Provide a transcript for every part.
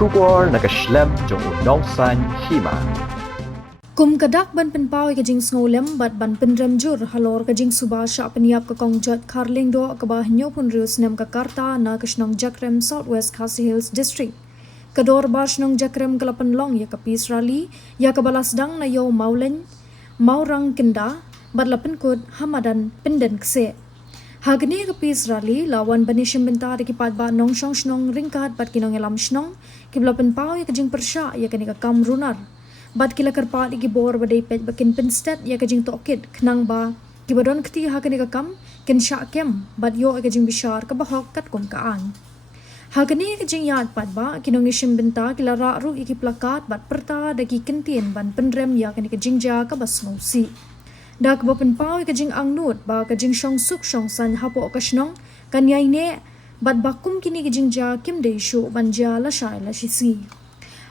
Shubor nakaslem jong unongsan Hima. Kum kadak ban penpau ke jing snolem bat ban penrem jur halor ke jing suba sya peniap ke kong Joit Kharlyngdoh ke bah nyo pun rius nem ke Karta na ke snong Jakrem Southwest Khasi Hills District. Kedor bar snong Jakrem ke Pynlong ya ke Pisrali ya ke balas dang na yo maulen maurang kenda bat lapen kod hamadan penden kse. Hagni ke Pisrali lawan banishim bentar ki pat ba nong shong snong ringkat bat kinong elam snong ki belapen pau ya ke jing persya ya ke ni ke kam runar. Bat kila kerpat iki bor badai pet bakin penstat ya kajing tokit kenang ba ki badon keti ha kani kam ken syakem bat yo kajing bishar ka bahok kat kom kaan ha kani kajing yat pat ba kinong ishim benta kila ra ru iki plakat bat perta dagi kentien ban penrem ya kani kajing ja ka bas ngosi dak ba penpau kajing angnut ba kajing shong suk shong san hapo kasnong kan yai ne bat bakum kini kajing ja kim de shu banja la shai la shisi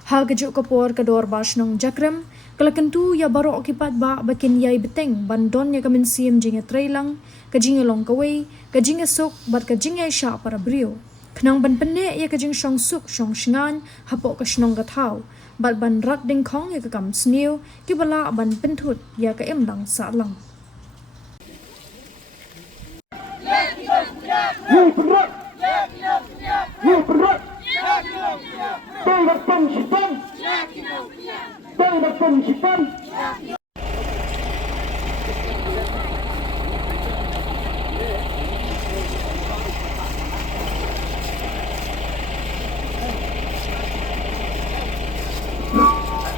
ha gajuk kapor kedor basnong Jakrem kalakentu ya baro okipat ba bakin yai beteng bandon ya kamen sim jinga trailang kajing long kawai kajing sok bat kajing yai sha para brio knang ban penne ya kajing shong suk shong shngan hapo kasnong gathau bat ban rat ding khong ya kam sniu ki bala ban penthut ya ka em dang sa lang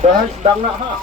Sedang nak ha.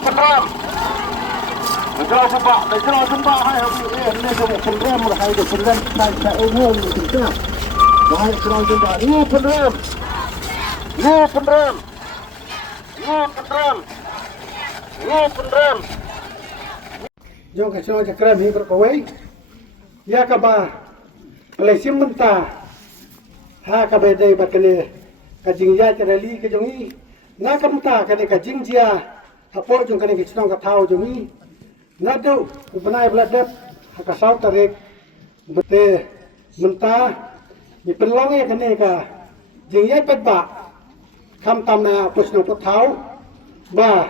Penram. Betul sebab, betul sebab hai ini semua penram hai itu penram saya umum kita. Hai kalau kita ini penram. Ini penram. Ini penram. Ini penram. Jom ke sana Jakrem ni berkawai. Ya kaba. Malaysia mentah. Ha kaba dai bakale kajingja terali ke jongi. Na kamta kane kajingja. Apa jong kene kita nong katau jomi, nado upenai beladap hakasau tarik bete mentah di Pynlong ya kene ka Jingïap petba kam tamna pusno katau ba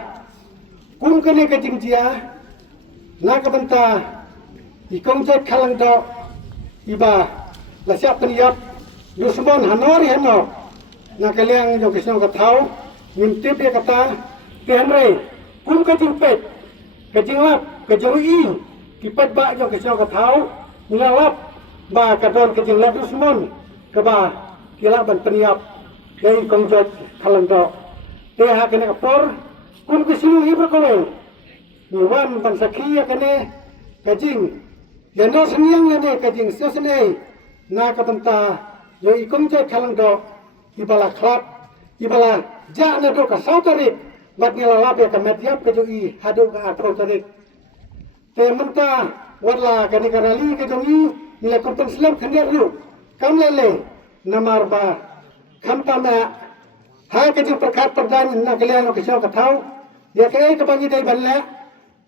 kum kene ka jingjia na ka benta di kong Joit Kharlyngdoh iba la siap peniap dusmon hanori hano na kaliang jong kisno katau ngintip ya kata Henry, kum kajing pet, kajing lap, kajing i, kipat ba jong kajing katau, nilalap, ba kadon kajing lap dusmon, keba kilaban peniap, dari kong Joit Kharlyngdoh. Teha kena kapor, kum kasilu i berkoleng, niwan bangsa kia kene kajing, jano seniang lene kajing sesenai, na kabenta yoi kong Joit Kharlyngdoh, ibala klap, ibala ja na do ka sautarit. Bat nilalap ya kamet yap kejui hadu ka atro tarik. Te menta warla kani karali kejui nila kumpen selam khandir yu. Kam lele namar ba kam tama ha kejui perkat perdan na kalian ke syau katau ya kaya kebangi day banla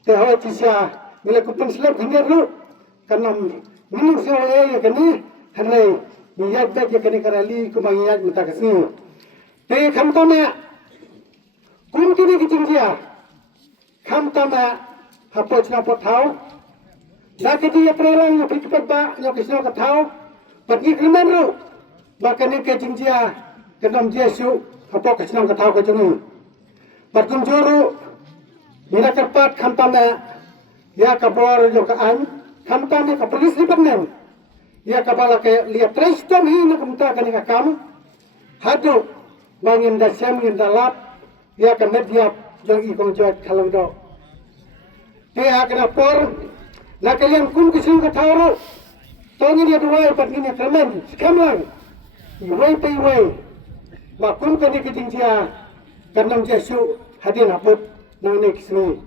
te ho tisya mila kupun slap hinder lu kanam minum so ya kani hanai niyat bek ya kani karali kubangi yat mutakasi te khamtama kum kini kijingjia khamtama hapoch na pothau sakiti ya prelang ya pikpat ba ya kisno kathau patni krimen ru bakani kijingjia kanam jesu hapo kisno kathau ka jungi Batum juru, bila cepat khampana, ya kabor jo ka an, khampana ka polis ni panen, ya kabala ke lihat trestom hi na kumta kani ka kam, hadu bangin da sem ngin da lap, ya ka media jo ikong Joit Kharlyngdoh. Te akna por, na kalian kum kisung ka thauro, tongin ya duai pat ni kremen, skamlang, iway pe iway, ba kum kani kijingjia. Karena Yesus hadir naput nang nekisni.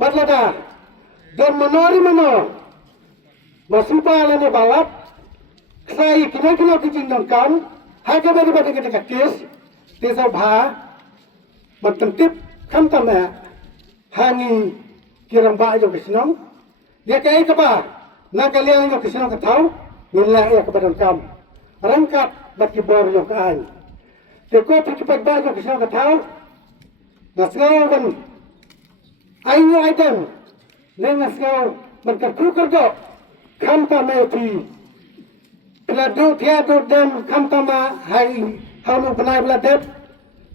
Badlada dan menori meno masupa lene balap sai kina kijing nongkan haga bagi bagi kita kakis desa bha bertentip khamtama hangi kirang ba jo kisnong dia kai kapa na kalian jo kisnong katau minla ya kepada kam rangkat bagi bor jo kan Teko cepat banyak kisah kata, naskau kan, ayu item, neng naskau berkerku kerja, kamta meti, peladu tiada dan kamta ma hai halu benai beladep,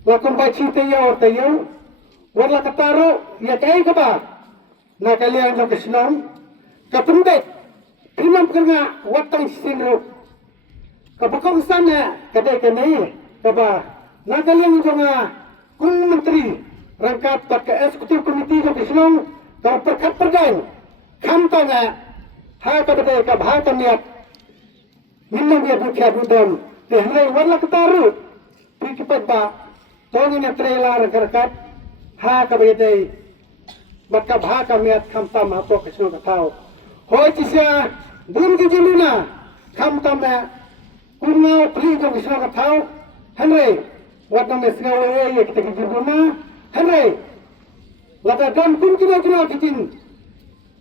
lakum baci tayo tayo, warla kataro, ya kaya kapa, nak kalian nak kesenam, kapendek, pinam kerja watang sinro, kapakong sana kadai kene. Kaba, nakalian jonga kung menteri rangkap tak ke eksekutif komiti ke Pynlong kau perkat pergan kampanya ha ka bade ka bha ka niat minam dia bukia budam tehnai warla ketaru pikipat ba tongin trailer rangkat ha ka bade baka bha ka niat kampam ha po Pynlong ka tau hoi tisya bun ki jiluna kampama kunga pli ka Pynlong ka tau Henry, wat nama sekolah ya kita kerja rumah. Henry, lada dan pun kita kijin.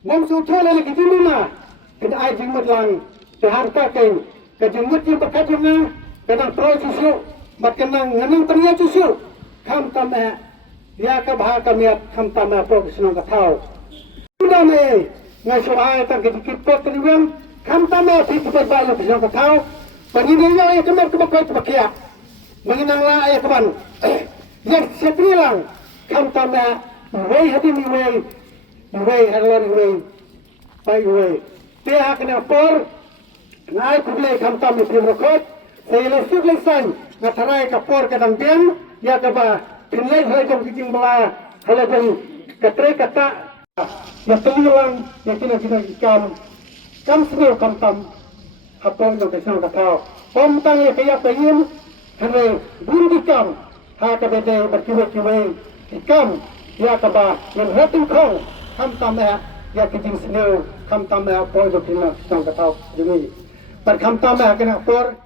Mom suci lagi kijin rumah. Kita air jenggot lang, seharta kain. Kejenggot yang berkat rumah, kadang pro susu, berkenang nganang teriak susu. Kam tamah, ya kabah kamiat kam tamah pro kesenang katau. Sudah ni, ngasuh tak sedikit pot teriang. Kam tamah pikir balik kesenang katau. Penginnya ya kemar kebakai terpakai. Mengenang lah ayah kawan, yang sepilang, kam tanda, way hati ni way Halor way, pai way. Dia kena por, naik kubli kam tanda di rokok, saya lesuk lesan, ngatarai kapor kadang biang, ya kaba, Pynlong hai jom kijing bela, kalau jom katre kata, ya telilang, ya kena kam semua kam tam, apa yang kesana kata, kom tang ya kaya pengen. Henry bundikam ha ka bede berkiwe-kiwe ikam ya ka ba yang hatin kong kam tamah ya kijing seno kam tamah poi do kina sang ka tau jemi par kam tamah kena por